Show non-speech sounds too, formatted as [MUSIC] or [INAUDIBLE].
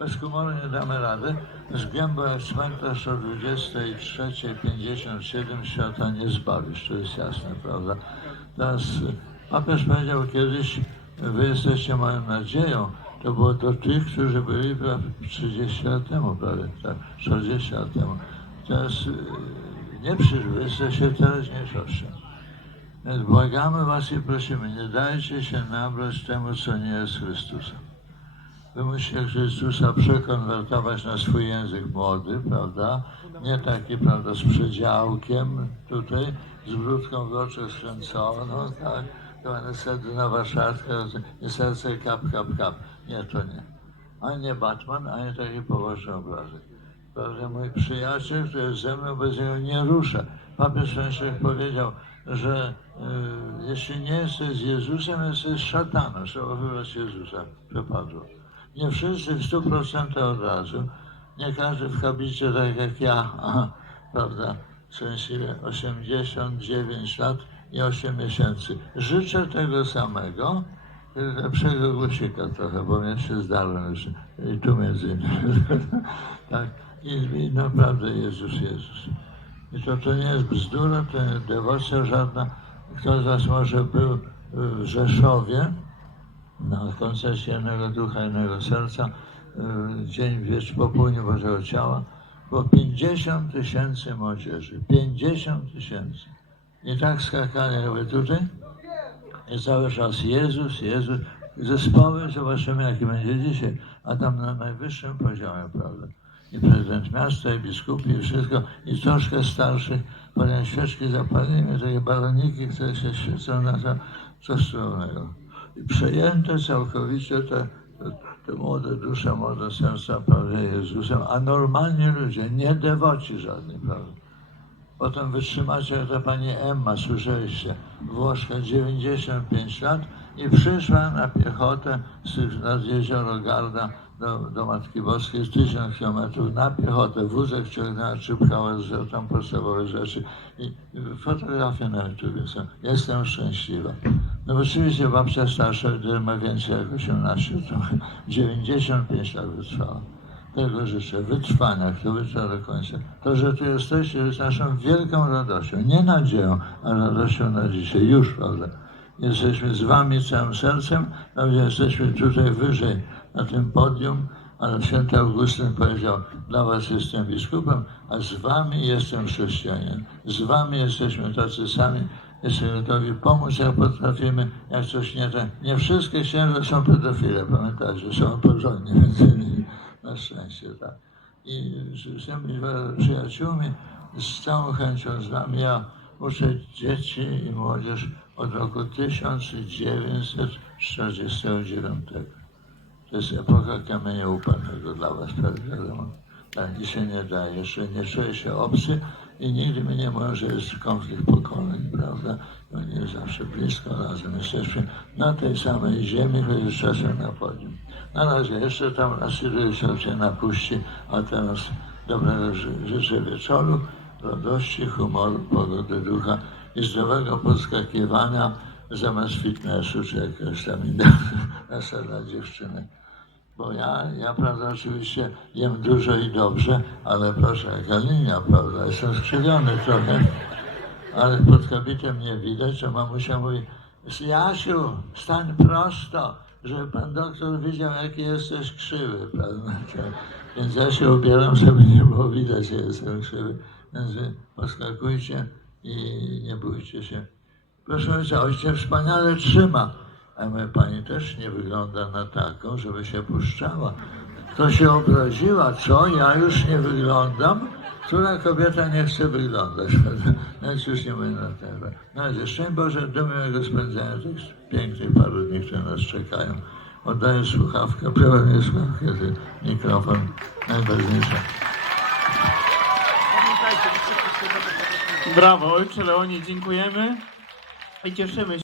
Bez humoru nie damy rady. Z gębą jak cmentarz o 23.57 świata nie zbawisz, to jest jasne, prawda? Teraz papież powiedział kiedyś, wy jesteście moją nadzieją. To było do tych, którzy byli prawie 30 lat temu, prawie tak, 40 lat temu. Teraz y, nie przyszły, jesteście teraźniejszością. Więc błagamy was i prosimy, nie dajcie się nabrać temu, co nie jest Chrystusem. Wy musicie Chrystusa przekonwertować na swój język młody, prawda? Nie taki, prawda, z przedziałkiem tutaj, z brudką w oczach skręconą, tak? Pełne sednowa szatka i serce kap, kap, kap. Nie, to nie. Ani nie Batman, ani taki poważny obrazek. Prawda, mój przyjaciel, który jest ze mną, bez niego nie rusza. Papież Franciszek powiedział, że y, jeśli nie jesteś z Jezusem, jesteś szatanem. Trzeba wybrać Jezusa. Przepadło. Nie wszyscy w stu procentach od razu. Nie każdy w habicie tak jak ja, [LAUGHS] prawda, szczęśliwie 89 lat i 8 miesięcy. Życzę tego samego, lepszego głosika trochę, bo mnie się zdarło już i tu między innymi. [LAUGHS] tak. I, naprawdę Jezus, Jezus. I to, to nie jest bzdura, to nie jest dewocja żadna. Kto z Was może był w Rzeszowie, na koncercie jednego ducha, jednego serca, y, dzień wiecz po południu Bożego Ciała, było 50 tysięcy młodzieży. 50 tysięcy. I tak skakali jakby tutaj. I cały czas Jezus, Jezus. Zespoły zobaczymy, jaki będzie dzisiaj, a tam na najwyższym poziomie, prawda? I prezydent miasta, i biskupi, i wszystko, i troszkę starszych, ponieważ świeczki zapalimy, takie baloniki, które się świecą na to, coś cudownego. I przejęte całkowicie te, te, młode dusze, młode serca, prawda, Jezusem, a normalni ludzie, nie dewoci żadni, prawda? Potem wytrzymacie, jak ta pani Emma, słyszeliście, Włoszka, 95 lat i przyszła na piechotę z nad jezioro Garda do, do Matki Boskiej z 1000 kilometrów na piechotę. Wózek ciągnęła, czypkała, że tam podstawowe rzeczy. I i fotografie na YouTube. Jestem szczęśliwa. No oczywiście babcia starsza, gdy ma więcej jak 18, trochę 95 lat wytrwała. Tego życzę, wytrwania, kto wytrwa do końca. To, że tu jesteście, jest naszą wielką radością. Nie nadzieją, a radością na dzisiaj. Już, prawda? Jesteśmy z wami całym sercem, nawet jesteśmy tutaj wyżej na tym podium, ale święty Augustyn powiedział, dla was jestem biskupem, a z wami jestem chrześcijaninem. Z wami jesteśmy tacy sami, jesteśmy gotowi pomóc, jak potrafimy, jak coś nie tak. Nie wszystkie księża są pedofile, pamiętajcie, są porządni [LAUGHS] innymi. Na szczęście, tak. I chcemy być przyjaciółmi z całą chęcią z wami. Ja uczę dzieci i młodzież od roku 1949. To jest epoka kamienia upalnego dla was, tak wiadomo. Tak, dzisiaj nie da, jeszcze nie czuję się obcy i nigdy nie mówią, że jest konflikt pokoleń, prawda? No nie zawsze blisko razem jesteśmy na tej samej ziemi, chociaż czasem na podium. Na razie jeszcze tam raz się napuści, a teraz dobrego ży- życzę wieczoru, radości, humoru, pogody ducha i zdrowego podskakiwania zamiast fitnessu czy jakiegoś tam innego [LAUGHS] dla dziewczyny. Bo ja, ja prawda, oczywiście jem dużo i dobrze, ale proszę, jaka linia, prawda, jestem skrzywiony trochę, ale pod kabitem nie widać, że mamusia mówi, Jasiu, stań prosto, żeby pan doktor widział, jaki jesteś krzywy, prawda. Tak. Więc ja się ubieram, żeby nie było widać, że jestem krzywy. Więc poskakujcie i nie bójcie się. Proszę ojca, ojciec wspaniale trzyma. A moja pani też nie wygląda na taką, żeby się puszczała. To się obraziła, co? Ja już nie wyglądam? Która kobieta nie chce wyglądać? [LAUGHS] Więc już nie będę na temat. No ale szczęść Boże, do miłego spędzenia tych pięknych paru dni, które nas czekają. Oddaję słuchawkę, prywatnie słuchawkę, mikrofon, najważniejsze. Brawo, ojcze Leonie, dziękujemy i cieszymy się.